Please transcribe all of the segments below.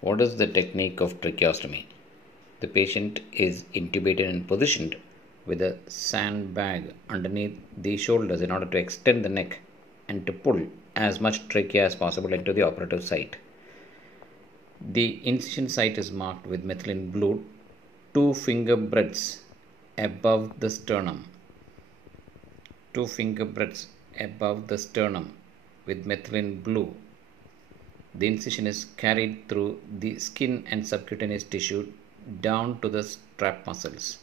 What is the technique of tracheostomy? The patient is intubated and positioned with a sandbag underneath the shoulders in order to extend the neck and to pull as much trachea as possible into the operative site. The incision site is marked with methylene blue 2 finger breadths above the sternum. 2 finger breadths above the sternum with methylene blue. The incision is carried through the skin and subcutaneous tissue down to the strap muscles.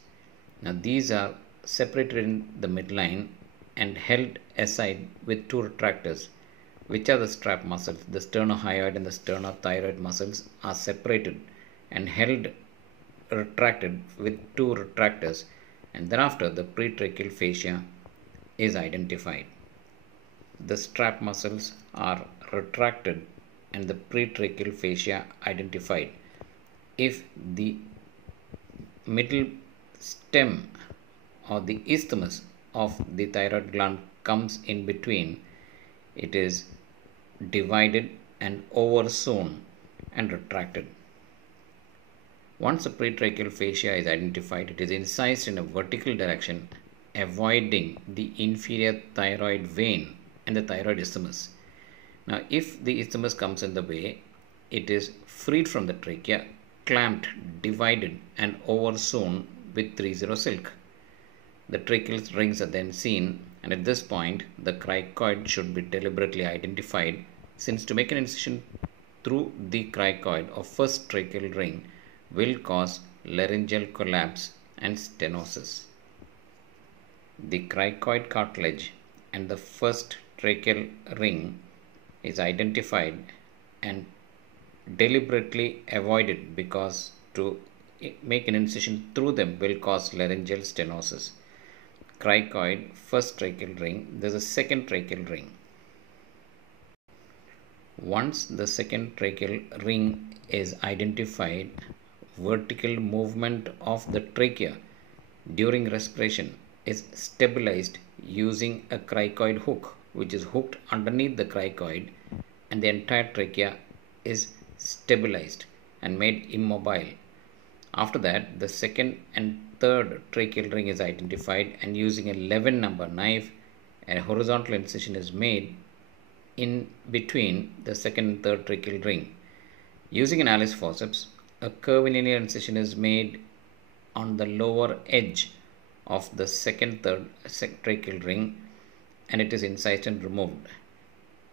Now these are separated in the midline and held aside with 2 retractors, which are the strap muscles. The sternohyoid and the sternothyroid muscles are separated and held retracted with 2 retractors, and thereafter the pretracheal fascia is identified. The strap muscles are retracted and the pretracheal fascia identified. If the middle stem or the isthmus of the thyroid gland comes in between, it is divided and oversewn and retracted. Once the pretracheal fascia is identified, it is incised in a vertical direction, avoiding the inferior thyroid vein and the thyroid isthmus. Now, if the isthmus comes in the way, it is freed from the trachea, clamped, divided, and oversewn with 3/0 silk. The tracheal rings are then seen, and at this point, the cricoid should be deliberately identified, since to make an incision through the cricoid or first tracheal ring will cause laryngeal collapse and stenosis. The cricoid cartilage and the first tracheal ring is identified and deliberately avoided, because to make an incision through them will cause laryngeal stenosis. Cricoid, first tracheal ring, there's a second tracheal ring. Once the second tracheal ring is identified, vertical movement of the trachea during respiration is stabilized using a cricoid hook, which is hooked underneath the cricoid, and the entire trachea is stabilized and made immobile. After that, the second and third tracheal ring is identified, and using a 11 number knife, a horizontal incision is made in between the second and third tracheal ring. Using an Alice forceps, a curvilinear incision is made on the lower edge of the second third tracheal ring, and it is incised and removed.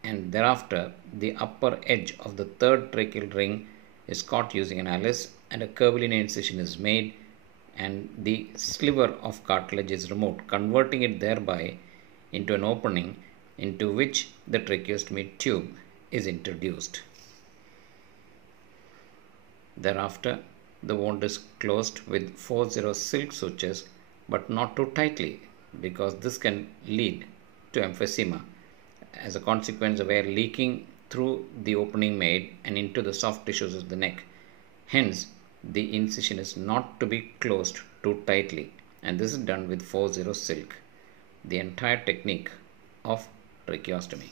And thereafter, the upper edge of the third tracheal ring is caught using an Alice, and a curvilinear incision is made, and the sliver of cartilage is removed, converting it thereby into an opening into which the tracheostomy tube is introduced. Thereafter, the wound is closed with 4/0 silk sutures, but not too tightly, because this can lead to emphysema as a consequence of air leaking through the opening made and into the soft tissues of the neck. Hence, the incision is not to be closed too tightly, and this is done with 4/0 silk. The entire technique of tracheostomy.